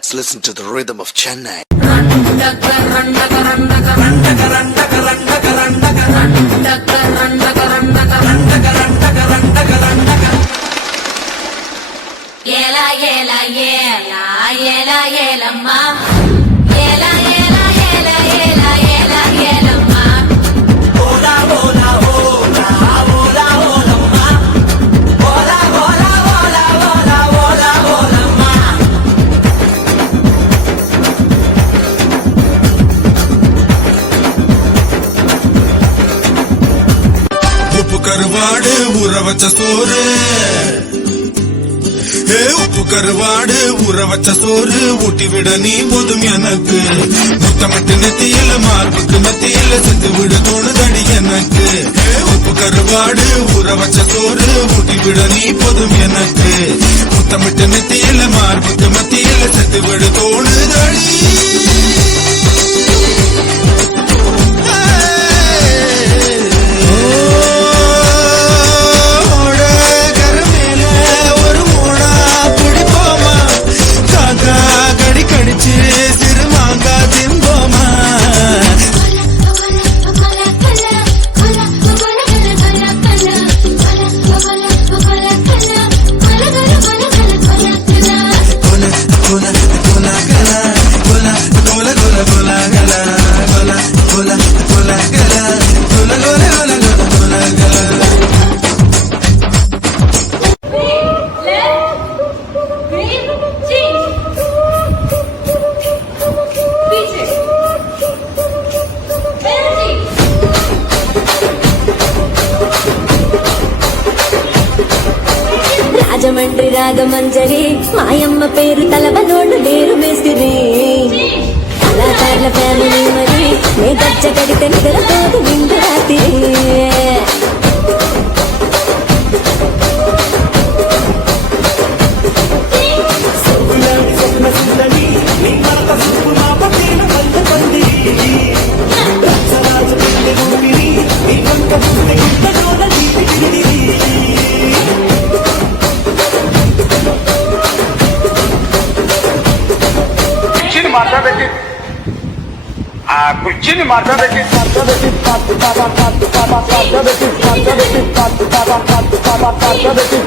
Let's listen to the rhythm of Chennai. Yela yela yela yela yela ma. Yela yela yela yela yela yela ma. Hola hola hola hola hola ma. Hola hola hola hola hola hola ma. உப்பு கருவாடு ஊற வச்ச சோறு உப்பு கருவாடு ஊற வச்ச சோறு ஊட்டி விட நீ போதும் எனக்கு முத்தமிட்டு நெத்தியில மார்புக்கு மத்தியில செத்து விட தோணுதடி எனக்கு உப்பு கருவாடு ஊற வச்ச சோறு ஊட்டி விட நீ போதும் எனக்கு முத்தமிட்டு நெத்தியில மார்புக்கு மத்தியில செத்து விட தோணுதடி రాజమండ్రి రాగమంజరి మాయమ్మ పేరు తలవనోళ్ళు వేరు మేస్తిరి కళాకారుల ఫ్యామిలీ మరి నే గజ్జ కడితే నిద్రపోదు నిండు రాత్రి కుర్చీని మాట్లాడేసి మాట్లాడేసి